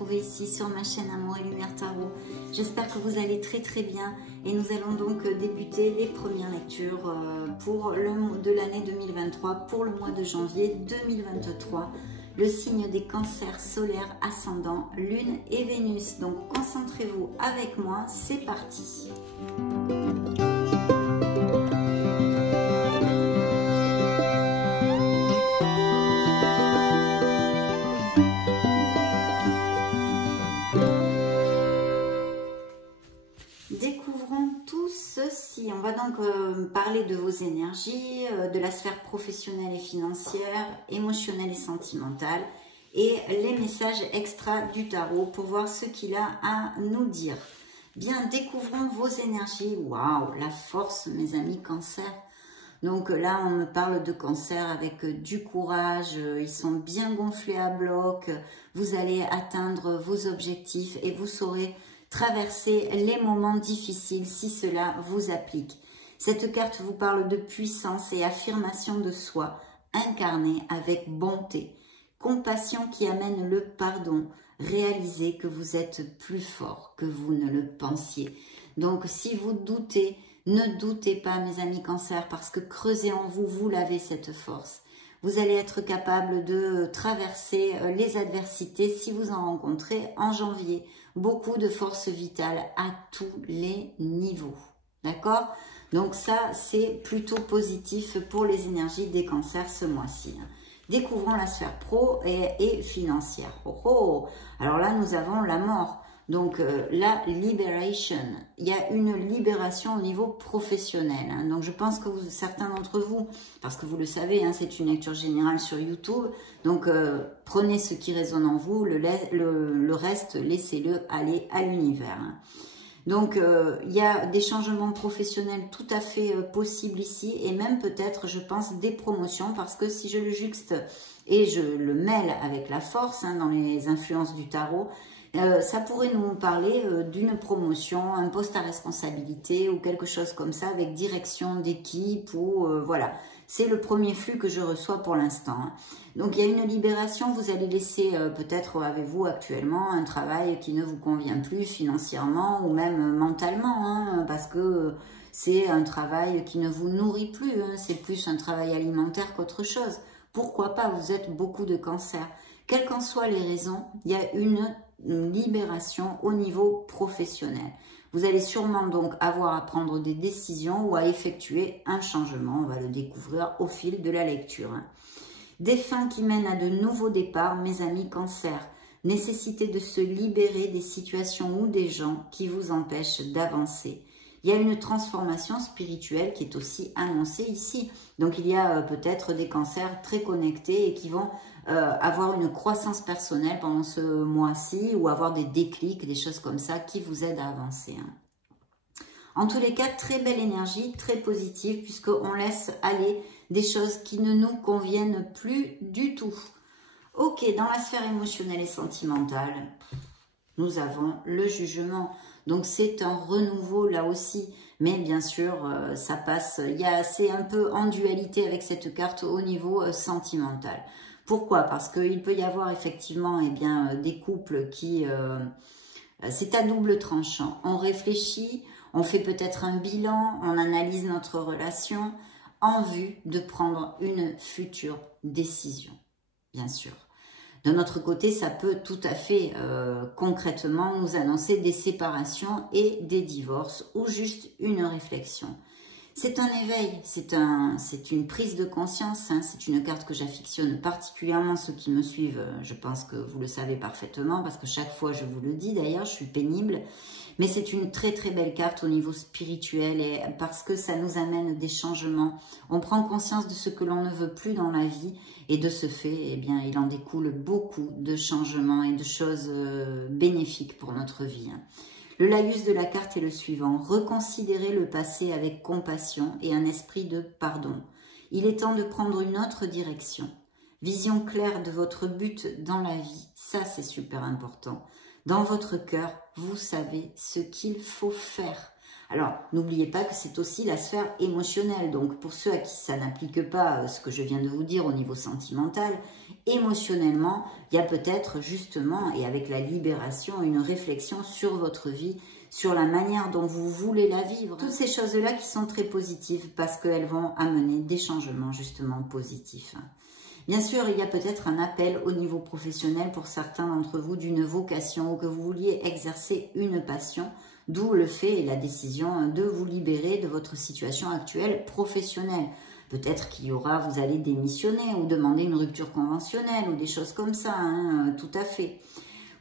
retrouver ici sur ma chaîne Amour et Lumière Tarot. J'espère que vous allez très bien et nous allons donc débuter les premières lectures de l'année 2023 pour le mois de janvier 2023. Le signe des cancers solaires ascendant, Lune et Vénus. Donc concentrez-vous avec moi, c'est parti. Découvrons tout ceci. On va donc parler de vos énergies, de la sphère professionnelle et financière, émotionnelle et sentimentale, et les messages extra du tarot pour voir ce qu'il a à nous dire. Bien, découvrons vos énergies. Waouh, la force, mes amis Cancer. Donc là, on me parle de Cancer avec du courage, ils sont bien gonflés à bloc, vous allez atteindre vos objectifs et vous saurez traverser les moments difficiles si cela vous applique. Cette carte vous parle de puissance et affirmation de soi, incarnée avec bonté, compassion qui amène le pardon, réalisez que vous êtes plus fort que vous ne le pensiez. Donc si vous doutez, ne doutez pas mes amis Cancer, parce que creusez en vous, vous l'avez cette force. Vous allez être capable de traverser les adversités si vous en rencontrez en janvier. Beaucoup de force vitale à tous les niveaux. D'accord? Donc ça, c'est plutôt positif pour les énergies des cancers ce mois-ci. Découvrons la sphère pro et financière. Oh, oh. Alors là, nous avons la mort. Donc la liberation, il y a une libération au niveau professionnel. Donc je pense que certains d'entre vous, parce que vous le savez, c'est une lecture générale sur YouTube, donc prenez ce qui résonne en vous, le reste, laissez-le aller à l'univers. Donc il y a des changements professionnels tout à fait possibles ici, et même peut-être, je pense, des promotions, parce que si je le juxte et je le mêle avec la force dans les influences du tarot, ça pourrait nous parler d'une promotion, un poste à responsabilité ou quelque chose comme ça avec direction d'équipe ou voilà. C'est le premier flux que je reçois pour l'instant. Donc il y a une libération, vous allez laisser peut-être avez-vous actuellement un travail qui ne vous convient plus financièrement ou même mentalement parce que c'est un travail qui ne vous nourrit plus, c'est plus un travail alimentaire qu'autre chose. Pourquoi pas, vous êtes beaucoup de cancers. Quelles qu'en soient les raisons, il y a une libération au niveau professionnel. Vous allez sûrement donc avoir à prendre des décisions ou à effectuer un changement. On va le découvrir au fil de la lecture. Des fins qui mènent à de nouveaux départs, mes amis Cancer. Nécessité de se libérer des situations ou des gens qui vous empêchent d'avancer. Il y a une transformation spirituelle qui est aussi annoncée ici. Donc il y a peut-être des cancers très connectés et qui vont avoir une croissance personnelle pendant ce mois-ci ou avoir des déclics, des choses comme ça qui vous aident à avancer. En tous les cas, très belle énergie, très positive, puisqu'on laisse aller des choses qui ne nous conviennent plus du tout. Ok, dans la sphère émotionnelle et sentimentale, nous avons le jugement. Donc c'est un renouveau là aussi, mais bien sûr ça passe, c'est un peu en dualité avec cette carte au niveau sentimental. Pourquoi? Parce qu'il peut y avoir effectivement des couples qui, c'est à double tranchant. On réfléchit, on fait peut-être un bilan, on analyse notre relation en vue de prendre une future décision, bien sûr. De notre côté, ça peut tout à fait concrètement nous annoncer des séparations et des divorces ou juste une réflexion. C'est un éveil, c'est une prise de conscience, c'est une carte que j'affectionne particulièrement. Ceux qui me suivent, je pense que vous le savez parfaitement parce que chaque fois je vous le dis d'ailleurs, je suis pénible. Mais c'est une très très belle carte au niveau spirituel et parce que ça nous amène des changements. On prend conscience de ce que l'on ne veut plus dans la vie et de ce fait, il en découle beaucoup de changements et de choses bénéfiques pour notre vie. Le laïus de la carte est le suivant. Reconsidérez le passé avec compassion et un esprit de pardon. Il est temps de prendre une autre direction. Vision claire de votre but dans la vie, ça c'est super important. Dans votre cœur, vous savez ce qu'il faut faire. Alors, n'oubliez pas que c'est aussi la sphère émotionnelle. Donc, pour ceux à qui ça n'applique pas ce que je viens de vous dire au niveau sentimental, émotionnellement, il y a peut-être justement, et avec la libération, une réflexion sur votre vie, sur la manière dont vous voulez la vivre. Toutes ces choses-là qui sont très positives parce qu'elles vont amener des changements justement positifs. Bien sûr, il y a peut-être un appel au niveau professionnel pour certains d'entre vous d'une vocation ou que vous vouliez exercer une passion, d'où le fait et la décision de vous libérer de votre situation actuelle professionnelle. Peut-être qu'il y aura, vous allez démissionner ou demander une rupture conventionnelle ou des choses comme ça, hein, tout à fait.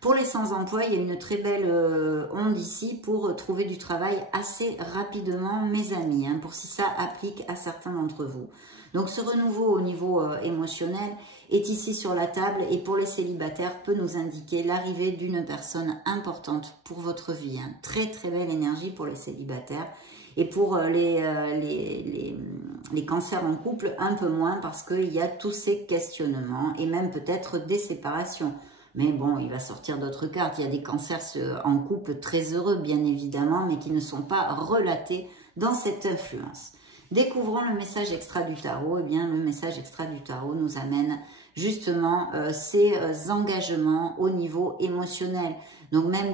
Pour les sans-emploi, il y a une très belle onde ici pour trouver du travail assez rapidement, mes amis, hein, pour si ça applique à certains d'entre vous. Donc ce renouveau au niveau émotionnel est ici sur la table et pour les célibataires peut nous indiquer l'arrivée d'une personne importante pour votre vie. Hein. Très très belle énergie pour les célibataires. Et pour les cancers en couple, un peu moins parce qu'il y a tous ces questionnements et même peut-être des séparations. Mais bon, il va sortir d'autres cartes. Il y a des cancers en couple très heureux, bien évidemment, mais qui ne sont pas relatés dans cette influence. Découvrons le message extra du tarot. Eh bien, le message extra du tarot nous amène justement ces engagements au niveau émotionnel. Donc même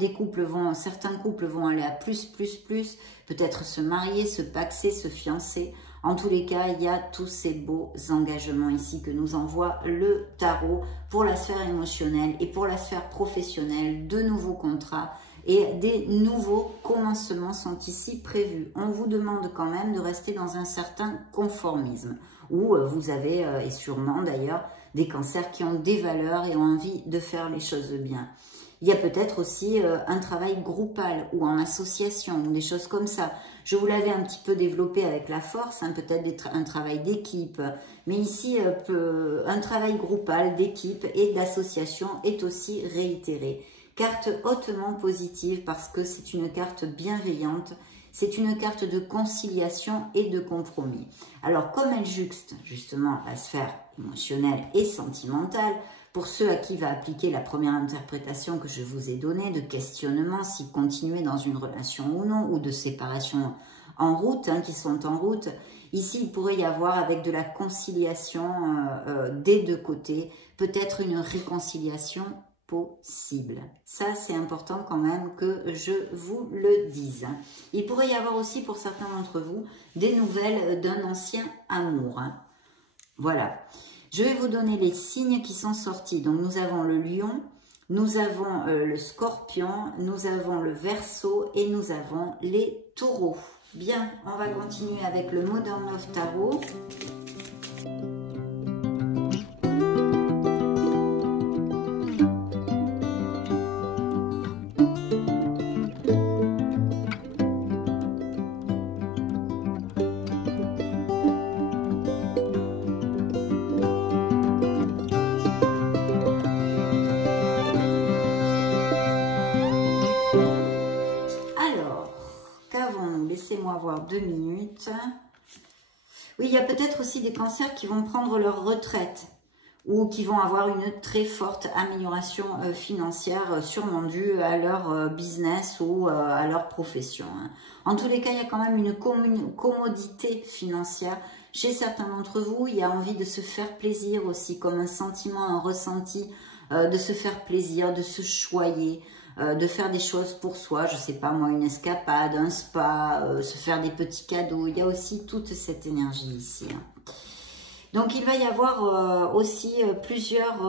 certains couples vont aller à plus, peut-être se marier, se paxer, se fiancer. En tous les cas, il y a tous ces beaux engagements ici que nous envoie le tarot pour la sphère émotionnelle et pour la sphère professionnelle. De nouveaux contrats et des nouveaux commencements sont ici prévus. On vous demande quand même de rester dans un certain conformisme où vous avez, et sûrement d'ailleurs, des cancers qui ont des valeurs et ont envie de faire les choses bien. Il y a peut-être aussi un travail groupal ou en association ou des choses comme ça. Je vous l'avais un petit peu développé avec la force, hein, peut-être un travail d'équipe. Mais ici, un travail groupal, d'équipe et d'association est aussi réitéré. Carte hautement positive parce que c'est une carte bienveillante. C'est une carte de conciliation et de compromis. Alors, comme elle juxte justement la sphère émotionnelle et sentimentale, pour ceux à qui va appliquer la première interprétation que je vous ai donnée, de questionnement, si continuer dans une relation ou non, ou de séparation en route, hein, qui sont en route, ici il pourrait y avoir avec de la conciliation des deux côtés, peut-être une réconciliation possible. Ça, c'est important quand même que je vous le dise. Il pourrait y avoir aussi pour certains d'entre vous des nouvelles d'un ancien amour. Hein. Voilà. Je vais vous donner les signes qui sont sortis. Donc, nous avons le lion, nous avons le scorpion, nous avons le verseau et nous avons les taureaux. Bien, on va continuer avec le Modern Love Tarot. Laissez-moi voir 2 minutes. Oui, il y a peut-être aussi des cancers qui vont prendre leur retraite ou qui vont avoir une très forte amélioration financière, sûrement due à leur business ou à leur profession. Hein. En tous les cas, il y a quand même une commodité financière. Chez certains d'entre vous, il y a envie de se faire plaisir aussi, comme un sentiment, un ressenti, de se faire plaisir, de se choyer, de faire des choses pour soi, je sais pas moi, une escapade, un spa, se faire des petits cadeaux. Il y a aussi toute cette énergie ici. Hein. Donc il va y avoir aussi plusieurs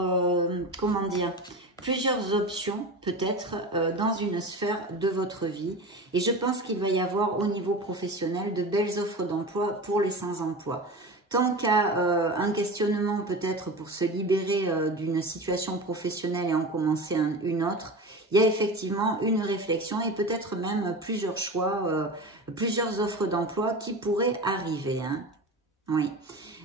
options peut-être dans une sphère de votre vie. Et je pense qu'il va y avoir au niveau professionnel de belles offres d'emploi pour les sans-emploi. Tant qu'à un questionnement peut-être pour se libérer d'une situation professionnelle et en commencer une autre, il y a effectivement une réflexion et peut-être même plusieurs choix, plusieurs offres d'emploi qui pourraient arriver. Hein. Oui.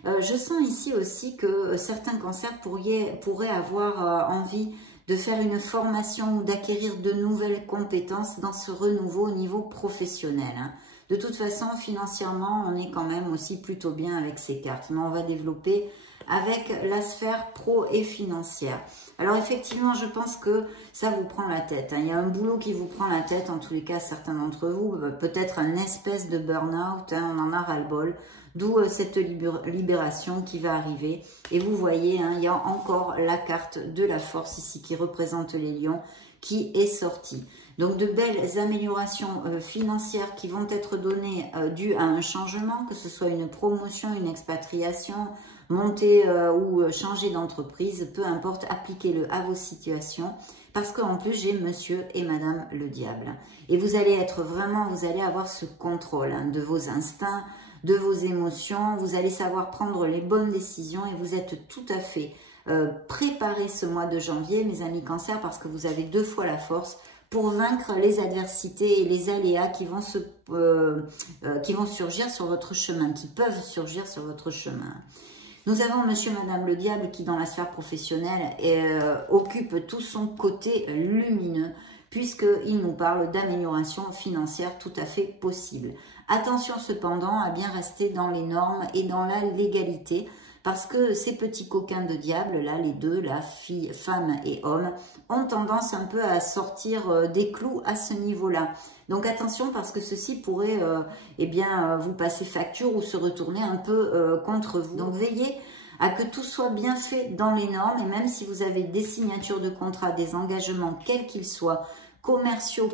Je sens ici aussi que certains cancers pourraient avoir envie de faire une formation ou d'acquérir de nouvelles compétences dans ce renouveau au niveau professionnel. Hein. De toute façon, financièrement, on est quand même aussi plutôt bien avec ces cartes. Mais on va développer avec la sphère pro et financière. Alors effectivement, je pense que ça vous prend la tête. Il y a un boulot qui vous prend la tête, en tous les cas, certains d'entre vous, peut-être un espèce de burn-out, on en a ras-le-bol. D'où cette libération qui va arriver. Et vous voyez, il y a encore la carte de la force ici qui représente les lions qui est sortie. Donc de belles améliorations financières qui vont être données dues à un changement, que ce soit une promotion, une expatriation, monter ou changer d'entreprise, peu importe, appliquez-le à vos situations. Parce qu'en plus, j'ai monsieur et madame le diable. Et vous allez être vraiment, vous allez avoir ce contrôle de vos instincts, de vos émotions, vous allez savoir prendre les bonnes décisions et vous êtes tout à fait préparé ce mois de janvier, mes amis Cancer, parce que vous avez 2 fois la force pour vaincre les adversités et les aléas qui vont surgir sur votre chemin, qui peuvent surgir sur votre chemin. Nous avons monsieur, madame le diable qui dans la sphère professionnelle occupe tout son côté lumineux, puisqu'il nous parle d'amélioration financière tout à fait possible. Attention cependant à bien rester dans les normes et dans la légalité, parce que ces petits coquins de diable, là, les deux, la fille, femme et homme, ont tendance un peu à sortir des clous à ce niveau-là. Donc attention, parce que ceci pourrait vous passer facture ou se retourner un peu contre vous. Donc veillez à que tout soit bien fait dans les normes, et même si vous avez des signatures de contrat, des engagements, quels qu'ils soient, commerciaux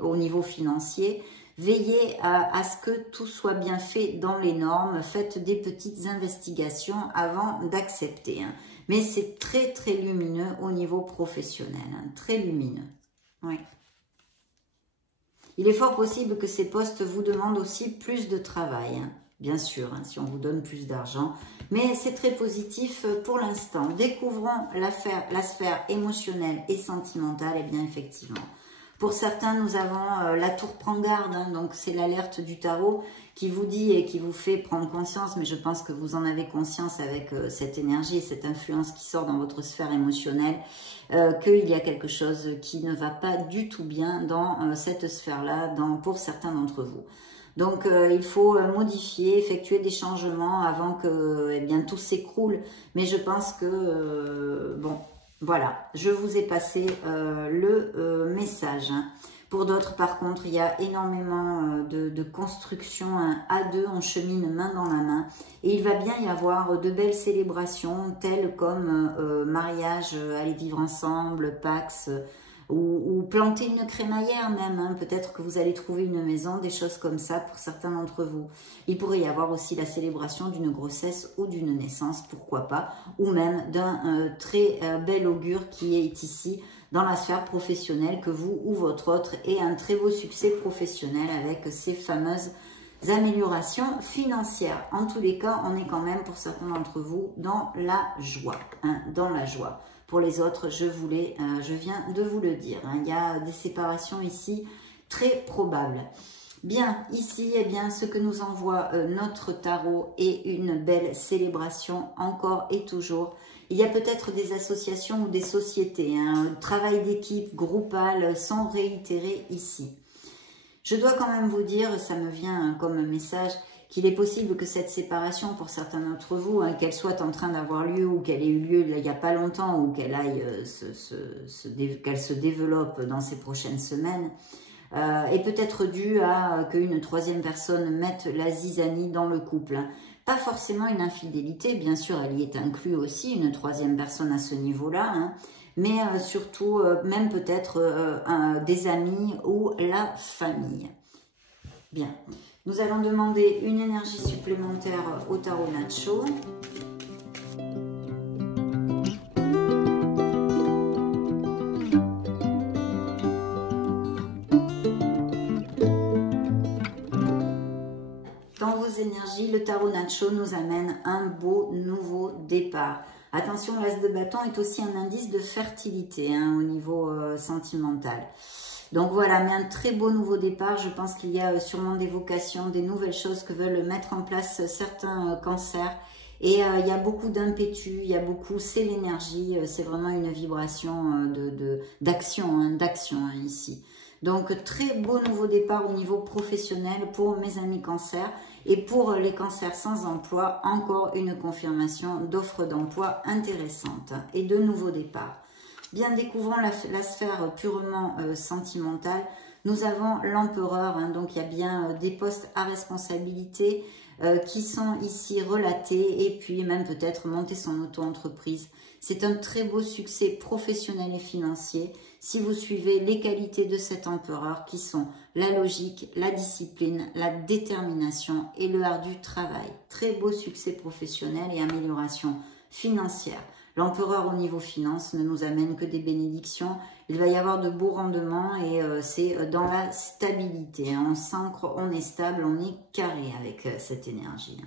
au niveau financier, veillez à ce que tout soit bien fait dans les normes. Faites des petites investigations avant d'accepter. Mais c'est très très lumineux au niveau professionnel. Très lumineux. Oui. Il est fort possible que ces postes vous demandent aussi plus de travail. Bien sûr, si on vous donne plus d'argent. Mais c'est très positif pour l'instant. Découvrons la sphère émotionnelle et sentimentale. Et bien effectivement. Pour certains, nous avons la tour prend garde, donc c'est l'alerte du tarot qui vous dit et qui vous fait prendre conscience, mais je pense que vous en avez conscience avec cette énergie et cette influence qui sort dans votre sphère émotionnelle, qu'il y a quelque chose qui ne va pas du tout bien dans cette sphère-là, pour certains d'entre vous. Donc, il faut modifier, effectuer des changements avant que tout s'écroule, mais je pense que, voilà, je vous ai passé le message. Pour d'autres, par contre, il y a énormément de construction à deux, on chemine main dans la main. Et il va bien y avoir de belles célébrations, telles comme mariage, aller vivre ensemble, Pax, ou planter une crémaillère même. Peut-être que vous allez trouver une maison, des choses comme ça pour certains d'entre vous. Il pourrait y avoir aussi la célébration d'une grossesse ou d'une naissance, pourquoi pas, ou même d'un très bel augure qui est ici dans la sphère professionnelle, que vous ou votre autre ait un très beau succès professionnel avec ces fameuses améliorations financières. En tous les cas, on est quand même pour certains d'entre vous dans la joie, dans la joie. Pour les autres, je viens de vous le dire. Il y a des séparations ici très probables. Bien, ici, ce que nous envoie notre tarot est une belle célébration encore et toujours. Il y a peut-être des associations ou des sociétés, un travail d'équipe, groupal, sont réitérés ici. Je dois quand même vous dire, ça me vient comme message, qu'il est possible que cette séparation, pour certains d'entre vous, qu'elle soit en train d'avoir lieu ou qu'elle ait eu lieu il n'y a pas longtemps ou qu'elle aille qu'elle se développe dans ces prochaines semaines, est peut-être due à qu'une troisième personne mette la zizanie dans le couple. Pas forcément une infidélité, bien sûr, elle y est inclue aussi, une troisième personne à ce niveau-là, mais surtout, même peut-être des amis ou la famille. Bien. Nous allons demander une énergie supplémentaire au tarot Nacho. Dans vos énergies, le tarot Nacho nous amène un beau nouveau départ. Attention, l'as de bâton est aussi un indice de fertilité au niveau sentimental. Donc voilà, mais un très beau nouveau départ. Je pense qu'il y a sûrement des vocations, des nouvelles choses que veulent mettre en place certains cancers. Et il y a beaucoup d'impétus, il y a beaucoup, c'est l'énergie, c'est vraiment une vibration d'action ici. Donc, très beau nouveau départ au niveau professionnel pour mes amis cancer. Et pour les cancers sans emploi, encore une confirmation d'offres d'emploi intéressantes et de nouveaux départs. Bien, découvrons la sphère purement sentimentale. Nous avons l'empereur, hein, donc il y a bien des postes à responsabilité qui sont ici relatés et puis même peut-être monter son auto-entreprise. C'est un très beau succès professionnel et financier si vous suivez les qualités de cet empereur qui sont la logique, la discipline, la détermination et le ardu travail. Très beau succès professionnel et amélioration financière. L'empereur au niveau finance ne nous amène que des bénédictions. Il va y avoir de beaux rendements et c'est dans la stabilité. On s'ancre, on est stable, on est carré avec cette énergie.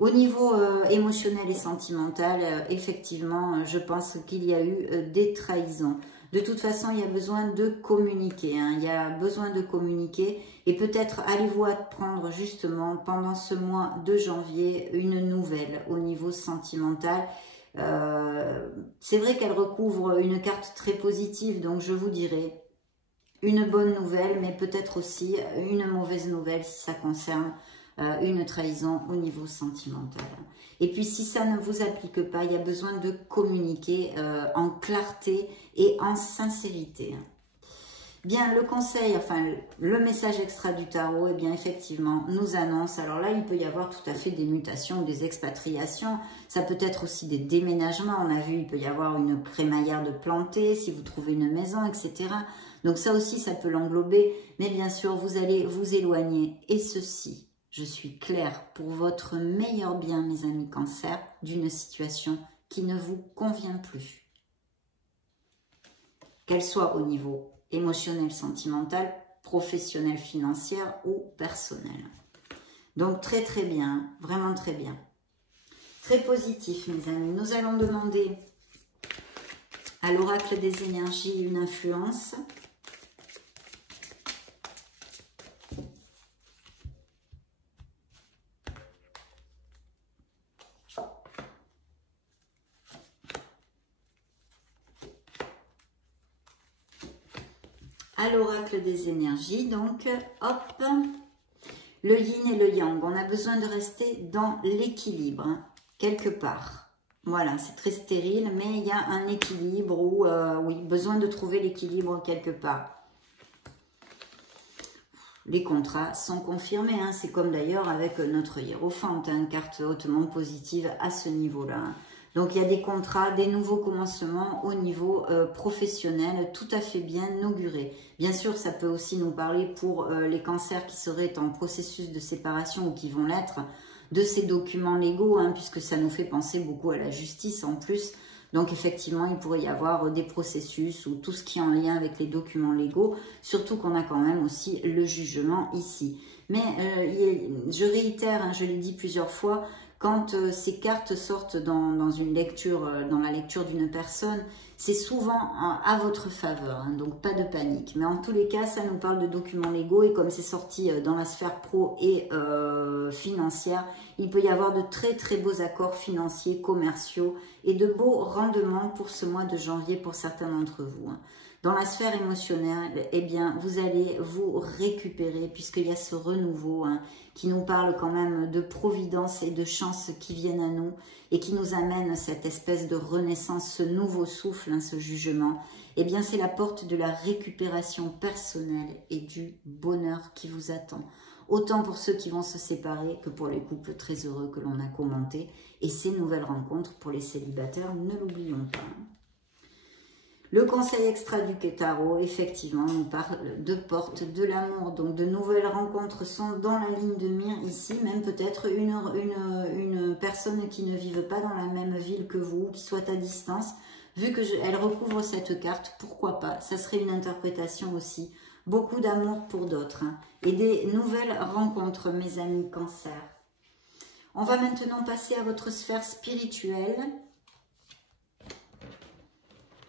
Au niveau émotionnel et sentimental, effectivement, je pense qu'il y a eu des trahisons. De toute façon, il y a besoin de communiquer. Hein. Il y a besoin de communiquer et peut-être allez-vous apprendre justement pendant ce mois de janvier une nouvelle au niveau sentimental. C'est vrai qu'elle recouvre une carte très positive, donc je vous dirais une bonne nouvelle, mais peut-être aussi une mauvaise nouvelle si ça concerne une trahison au niveau sentimental. Et puis si ça ne vous applique pas, il y a besoin de communiquer en clarté et en sincérité. Bien, le conseil, enfin le message extra du tarot, eh bien effectivement, nous annonce, alors là il peut y avoir tout à fait des mutations, des expatriations, ça peut être aussi des déménagements, on a vu, il peut y avoir une crémaillère de plantée, si vous trouvez une maison, etc. Donc ça aussi, ça peut l'englober, mais bien sûr, vous allez vous éloigner, et ceci, je suis claire, pour votre meilleur bien, mes amis cancer, d'une situation qui ne vous convient plus. Qu'elle soit au niveau émotionnel, sentimental, professionnel, financière ou personnel. Donc très très bien, vraiment très bien. Très positif mes amis. Nous allons demander à l'oracle des énergies une influence. À l'oracle des énergies, donc hop, le yin et le yang. On a besoin de rester dans l'équilibre, hein, quelque part. Voilà, c'est très stérile, mais il y a un équilibre ou oui, besoin de trouver l'équilibre quelque part. Les contrats sont confirmés, hein, c'est comme d'ailleurs avec notre hiérophante, hein, carte hautement positive à ce niveau-là. Hein. Donc, il y a des contrats, des nouveaux commencements au niveau professionnel, tout à fait bien augurés. Bien sûr, ça peut aussi nous parler pour les cancers qui seraient en processus de séparation ou qui vont l'être, de ces documents légaux, hein, puisque ça nous fait penser beaucoup à la justice en plus. Donc, effectivement, il pourrait y avoir des processus ou tout ce qui est en lien avec les documents légaux, surtout qu'on a quand même aussi le jugement ici. Mais je réitère, hein, je l'ai dit plusieurs fois, quand ces cartes sortent dans une lecture, dans la lecture d'une personne, c'est souvent à votre faveur, hein, donc pas de panique. Mais en tous les cas, ça nous parle de documents légaux et comme c'est sorti dans la sphère pro et financière, il peut y avoir de très très beaux accords financiers, commerciaux et de beaux rendements pour ce mois de janvier pour certains d'entre vous. Hein. Dans la sphère émotionnelle, eh bien, vous allez vous récupérer puisqu'il y a ce renouveau hein, qui nous parle quand même de providence et de chance qui viennent à nous et qui nous amène cette espèce de renaissance, ce nouveau souffle, hein, ce jugement. Eh bien, c'est la porte de la récupération personnelle et du bonheur qui vous attend. Autant pour ceux qui vont se séparer que pour les couples très heureux que l'on a commentés. Et ces nouvelles rencontres pour les célibataires, ne l'oublions pas. Le conseil extra du tarot, effectivement, nous parle de porte de l'amour. Donc, de nouvelles rencontres sont dans la ligne de mire ici. Même peut-être une personne qui ne vive pas dans la même ville que vous, qui soit à distance. Vu qu'elle recouvre cette carte, pourquoi pas? Ça serait une interprétation aussi. Beaucoup d'amour pour d'autres. Hein, et des nouvelles rencontres, mes amis cancer. On va maintenant passer à votre sphère spirituelle.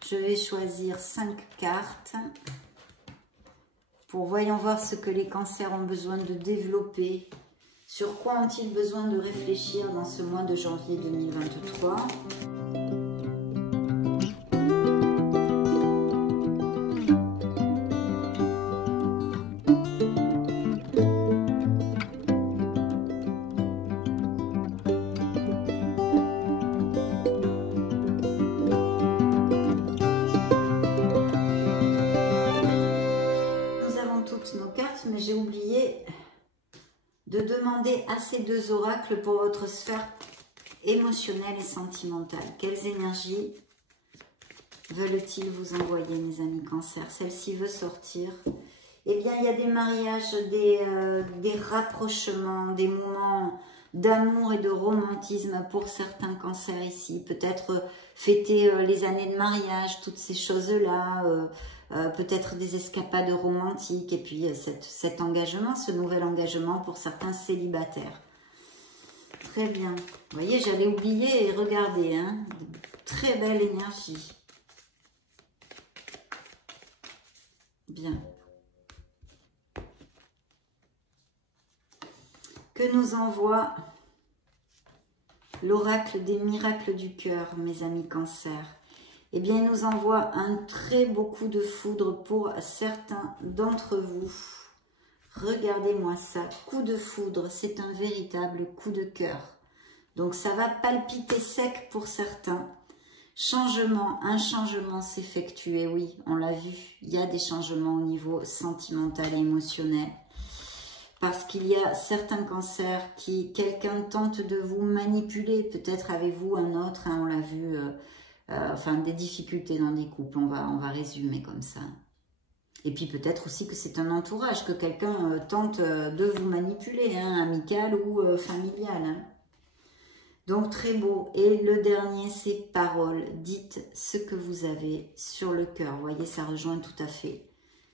Je vais choisir 5 cartes pour voyons voir ce que les cancers ont besoin de développer. Sur quoi ont-ils besoin de réfléchir dans ce mois de janvier 2023 ? toutes nos cartes, mais j'ai oublié de demander à ces deux oracles pour votre sphère émotionnelle et sentimentale. Quelles énergies veulent-ils vous envoyer, mes amis Cancer? Celle-ci veut sortir. Eh bien, il y a des mariages, des rapprochements, des moments d'amour et de romantisme pour certains cancers ici. Peut-être fêter les années de mariage, toutes ces choses-là. Peut-être des escapades romantiques. Et puis cet engagement, ce nouvel engagement pour certains célibataires. Très bien. Vous voyez, j'allais oublier et regarder. Hein, très belle énergie. Bien. Que nous envoie l'oracle des miracles du cœur, mes amis Cancer? Eh bien, il nous envoie un très beau coup de foudre pour certains d'entre vous. Regardez-moi ça, coup de foudre, c'est un véritable coup de cœur. Donc, ça va palpiter sec pour certains. Changement, un changement s'effectue, oui, on l'a vu. Il y a des changements au niveau sentimental et émotionnel. Parce qu'il y a certains cancers qui, quelqu'un tente de vous manipuler. Peut-être avez-vous un autre, hein, on l'a vu, enfin des difficultés dans des couples, on va résumer comme ça. Et puis peut-être aussi que c'est un entourage, que quelqu'un tente de vous manipuler, hein, amical ou familial. Hein. Donc très beau. Et le dernier, c'est parole. Dites ce que vous avez sur le cœur. Vous voyez, ça rejoint tout à fait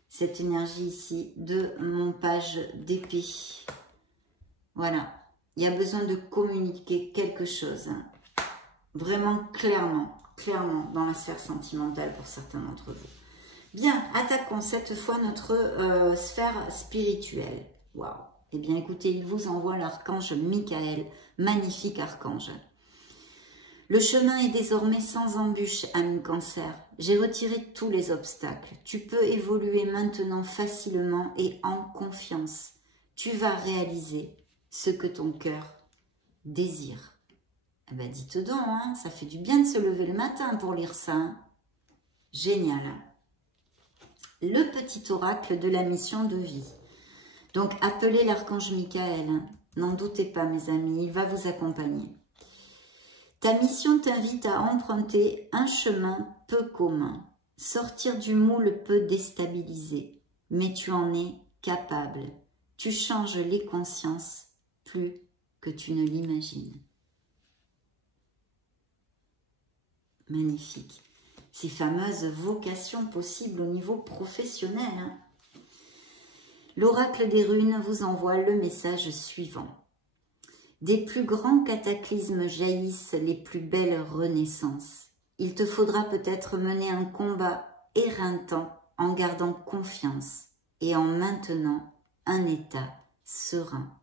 cette énergie ici de mon page d'épée. Voilà. Il y a besoin de communiquer quelque chose. Hein. Vraiment clairement dans la sphère sentimentale pour certains d'entre vous. Bien, attaquons cette fois notre sphère spirituelle. Waouh. Eh bien, écoutez, il vous envoie l'archange Michael. Magnifique archange. Le chemin est désormais sans embûche, ami Cancer. J'ai retiré tous les obstacles. Tu peux évoluer maintenant facilement et en confiance. Tu vas réaliser ce que ton cœur désire. Eh bien, dites donc, hein, ça fait du bien de se lever le matin pour lire ça. Hein. Génial. Le petit oracle de la mission de vie. Donc, appelez l'archange Michael. Hein. N'en doutez pas, mes amis, il va vous accompagner. Ta mission t'invite à emprunter un chemin peu commun. Sortir du moule peut déstabiliser, mais tu en es capable. Tu changes les consciences plus que tu ne l'imagines. Magnifique. Ces fameuses vocations possibles au niveau professionnel. Hein. L'oracle des runes vous envoie le message suivant. Des plus grands cataclysmes jaillissent les plus belles renaissances. Il te faudra peut-être mener un combat éreintant en gardant confiance et en maintenant un état serein.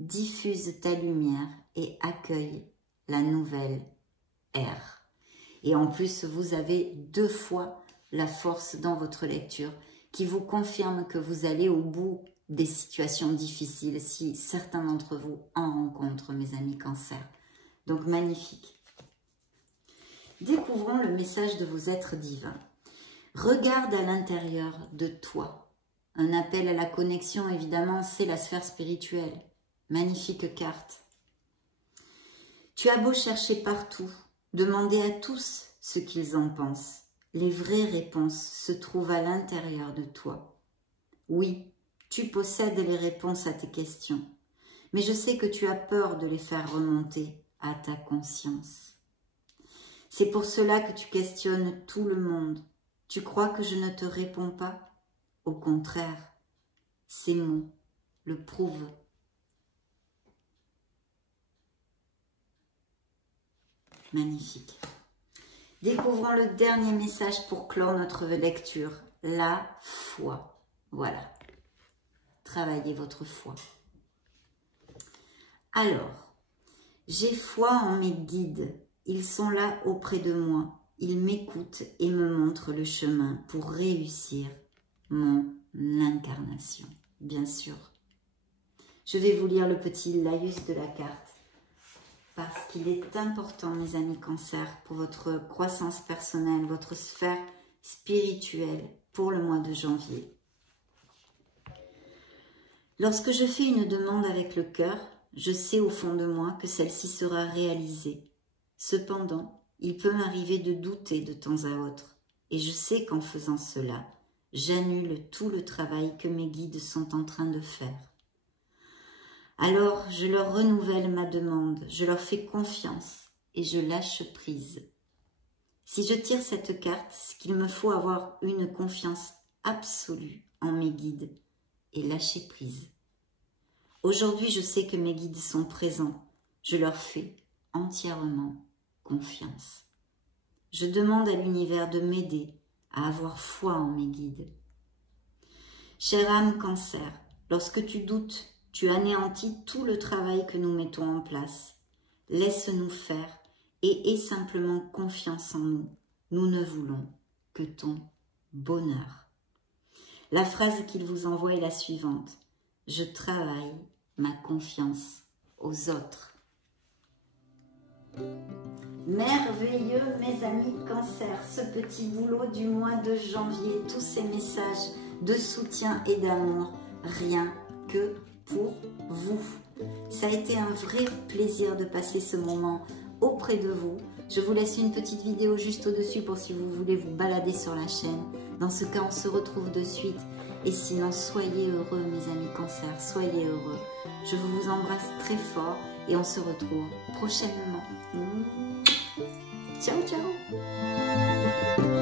Diffuse ta lumière et accueille la nouvelle ère. Et en plus, vous avez 2 fois la force dans votre lecture qui vous confirme que vous allez au bout des situations difficiles si certains d'entre vous en rencontrent, mes amis Cancer. Donc, magnifique. Découvrons le message de vos êtres divins. Regarde à l'intérieur de toi. Un appel à la connexion, évidemment, c'est la sphère spirituelle. Magnifique carte. Tu as beau chercher partout, demander à tous ce qu'ils en pensent. Les vraies réponses se trouvent à l'intérieur de toi. Oui, tu possèdes les réponses à tes questions, mais je sais que tu as peur de les faire remonter à ta conscience. C'est pour cela que tu questionnes tout le monde. Tu crois que je ne te réponds pas? Au contraire, ces mots le prouvent. Magnifique. Découvrons le dernier message pour clore notre lecture. La foi. Voilà. Travaillez votre foi. Alors, j'ai foi en mes guides. Ils sont là auprès de moi. Ils m'écoutent et me montrent le chemin pour réussir mon incarnation. Bien sûr. Je vais vous lire le petit laïus de la carte. Parce qu'il est important, mes amis Cancer, pour votre croissance personnelle, votre sphère spirituelle pour le mois de janvier. Lorsque je fais une demande avec le cœur, je sais au fond de moi que celle-ci sera réalisée. Cependant, il peut m'arriver de douter de temps à autre, et je sais qu'en faisant cela, j'annule tout le travail que mes guides sont en train de faire. Alors, je leur renouvelle ma demande, je leur fais confiance et je lâche prise. Si je tire cette carte, c'est qu'il me faut avoir une confiance absolue en mes guides et lâcher prise. Aujourd'hui, je sais que mes guides sont présents. Je leur fais entièrement confiance. Je demande à l'univers de m'aider à avoir foi en mes guides. Chère âme Cancer, lorsque tu doutes, tu anéantis tout le travail que nous mettons en place. Laisse-nous faire et aie simplement confiance en nous. Nous ne voulons que ton bonheur. La phrase qu'il vous envoie est la suivante. Je travaille ma confiance aux autres. Merveilleux, mes amis Cancer, ce petit boulot du mois de janvier, tous ces messages de soutien et d'amour, rien que pour vous. Ça a été un vrai plaisir de passer ce moment auprès de vous. Je vous laisse une petite vidéo juste au-dessus pour si vous voulez vous balader sur la chaîne. Dans ce cas, on se retrouve de suite. Et sinon, soyez heureux, mes amis Cancer, soyez heureux. Je vous embrasse très fort et on se retrouve prochainement. Ciao, ciao!